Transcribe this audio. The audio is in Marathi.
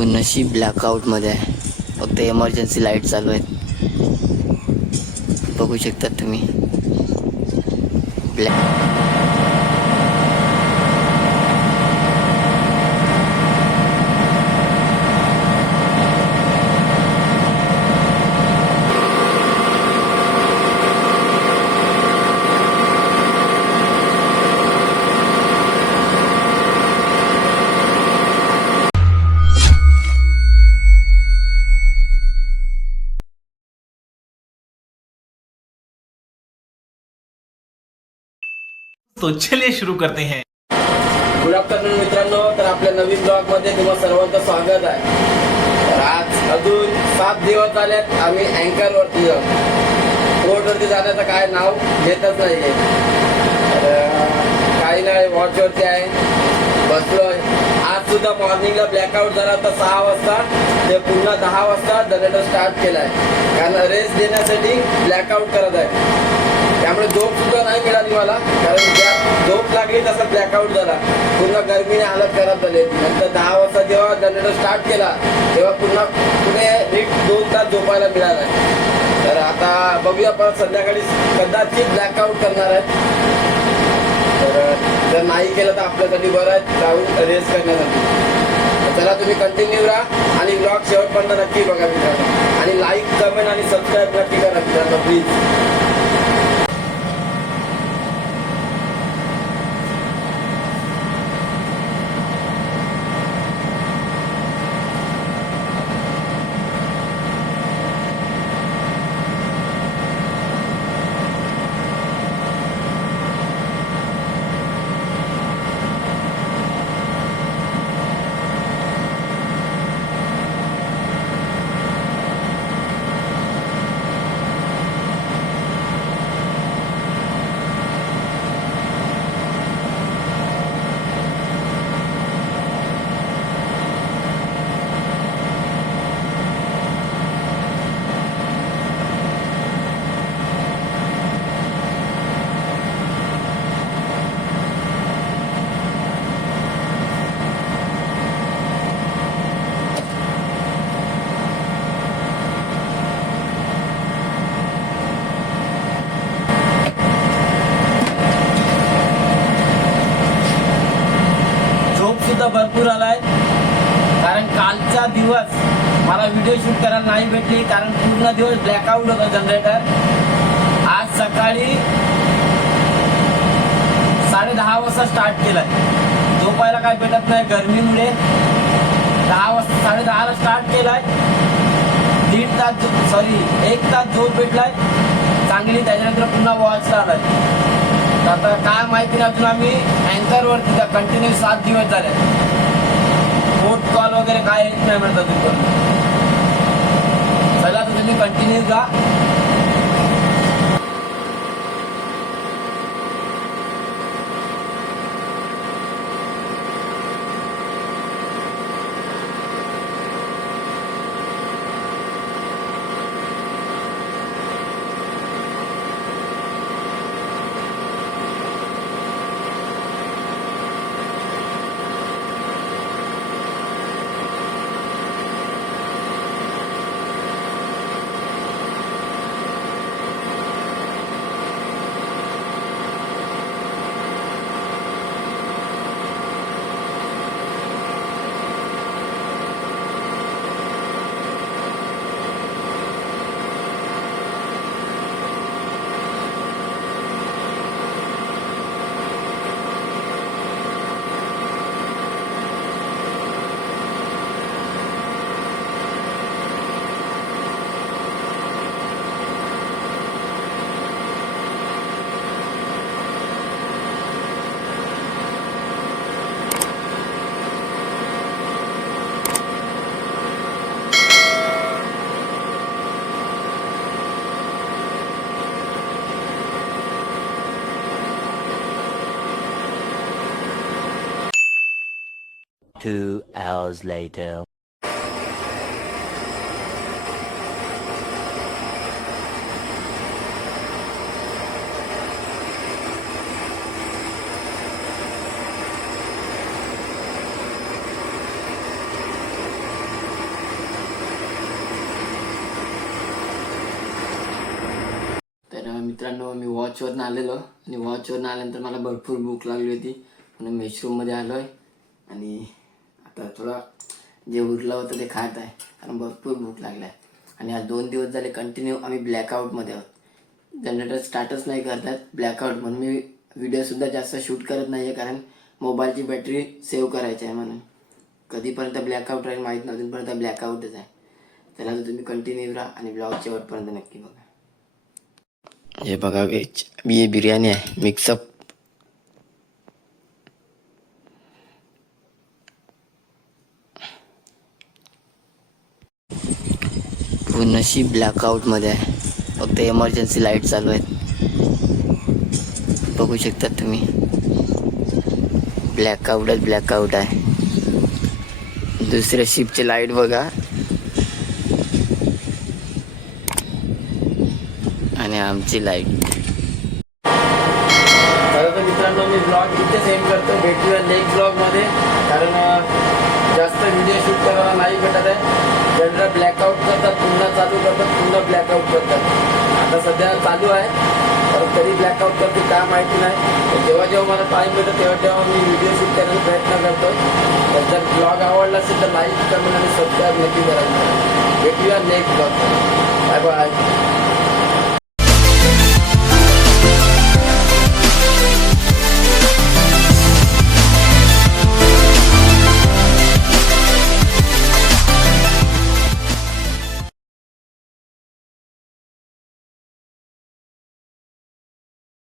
नशीब ब्लॅकआउटमध्ये आहे. फक्त एमर्जन्सी लाइट चालू आहेत. बघू शकतात तुम्ही. ब्लॅक तो चलिए शुरू करते हैं। गुड आफ्टरनून मित्रांनो. तर आपल्या नवीन ब्लॉगमध्ये तुम्हा सर्वांचं स्वागत आहे. तर आज अजून सात दिवस आलेत आम्ही अँकर वरती रोड वरती जाण्याचं काय नाव घेतच नाहीये. काही नाही वॉच वरती आहे. बसलोय. आज सुद्धा मॉर्निंगला ब्लॅकआउट झाला तर सहा वाजता. ते पुन्हा दहा वाजता जनरेटर स्टार्ट केलाय. कारण रेस्ट देण्यासाठी ब्लॅकआउट करत आहे. त्यामुळे झोप सुद्धा नाही मिळाली मला कारण त्या झोप लागली तसा ब्लॅकआउट झाला. पूर्ण गरमीने हालत खराब झाले. नंतर दहा वाजता जेव्हा जनरेटर स्टार्ट केला तेव्हा पुन्हा पुणे नीट दोन तास झोपायला मिळाला तर आता बघूया परत संध्याकाळी कदाचित ब्लॅकआउट करणार आहे. तर जर नाही केलं तर आपल्यासाठी बरं आहे जाऊन रेस्ट करण्यासाठी. त्याला चला तुम्ही कंटिन्यू राहा आणि ब्लॉग शेवटपर्यंत नक्की बघा मित्रांनो. आणि लाईक कमेंट आणि सबस्क्राईब नक्की करा मित्रांनो प्लीज भरपूर आलाय. कारण कालचा दिवस मला व्हिडिओ शूट करायला नाही भेटली कारण पूर्ण दिवस ब्लॅकआउट होता जनरेटर आज सकाळी साडे दहा वाजता स्टार्ट केलाय. झोपायला काय भेटत नाही गरमीमुळे. दहा वाजता साडे दहाला स्टार्ट केलाय. दीड तास सॉरी एक तास झोप भेटलाय. चांगली त्याच्यानंतर पुन्हा वॉच आलाय आता काय माहिती नाही अजून आम्ही अँकरवरती कंटिन्यू सात दिवस झाले. वगैरे काय येत नाही म्हणतात तिथून चला तर तुम्ही कंटिन्यू जा. Two hours later. तर मित्रांनो मी वॉचवरून आलेलो. आणि वॉचवरून आल्यानंतर मला भरपूर भूक लागली होती. म्हणून मेशरूममध्ये आलो आहे आणि तर थोडं जे उरलं होतं ते खात आहे. कारण भरपूर भूक लागला आहे. आणि आज दोन दिवस झाले कंटिन्यू आम्ही ब्लॅकआउटमध्ये आहोत. जनरेटर स्टार्टच नाही करतात ब्लॅकआउट म्हणून. मी व्हिडिओसुद्धा जास्त शूट करत नाही आहे कारण मोबाईलची बॅटरी सेव्ह करायची आहे म्हणून. कधीपर्यंत ब्लॅकआउट राहील माहीत नव्हतं पर्यंत ब्लॅकआउटच आहे. त्याला तुम्ही कंटिन्यू राहा आणि ब्लॉग शेवटपर्यंत नक्की बघा. हे बघा व्हेज मी बिर्याणी आहे. मिक्सअप नशीब ब्लॅकआउटमध्ये आहे. फक्त इमर्जन्सी लाइट चालू आहेत. बघू शकता तुम्ही. ब्लॅकआउटच ब्लॅकआउट आहे. दुसऱ्या शिपची लाइट बघा. आणि आमची लाइट तर मित्रांनो मी ब्लॉग इथे सेंड करतो भेटूया नेक्स्ट ब्लॉगमध्ये कारण जास्त व्हिडिओ शूट करायला नाही भेटत आहे. जनरल ब्लॅकआउट पुन्हा चालू करतात पुन्हा ब्लॅकआउट करतात. आता सध्या चालू आहे तर तरी ब्लॅकआउट करते काय माहिती नाही. जेव्हा जेव्हा मला टाईम मिळतो तेव्हा तेव्हा मी व्हिडिओ शूट करायचा प्रयत्न करतो. तर जर ब्लॉग आवडला असेल तर लाईक कमेंट आणि सबस्क्राईब नक्की करायचं भेटूया नेक्स्ट ब्लॉग बाय बाय